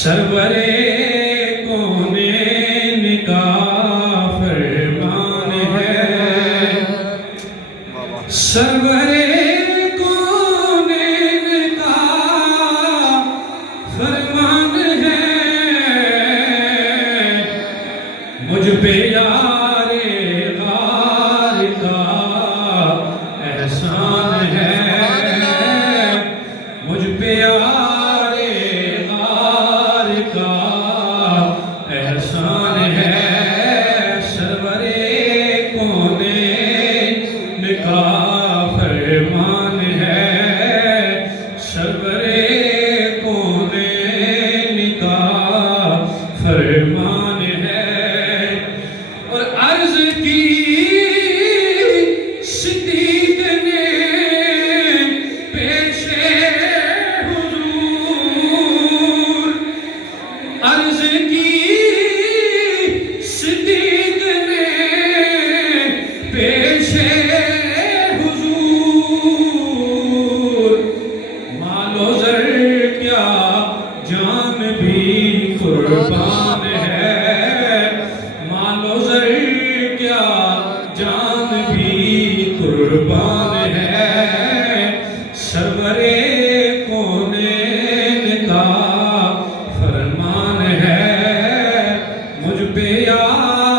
سرور کونین کا فرمان ہے، سرور کونین کا فرمان ہے، مجھ پہ یار غار کا احسان ہے، مجھ پہ یار غار کا احسان ہے، سرور کونین کا فرمان ہے، سرور کونین کا فرمان ہے، اور عرض کی صدیق نے پیش حضور، عرض کی صدیق نے پیش حضور، مال و زر کیا جان بھی قربان ہے، مال و زر کیا جان بھی قربان ہے، سرور کونین کا فرمان ہے، مجھ پہ یار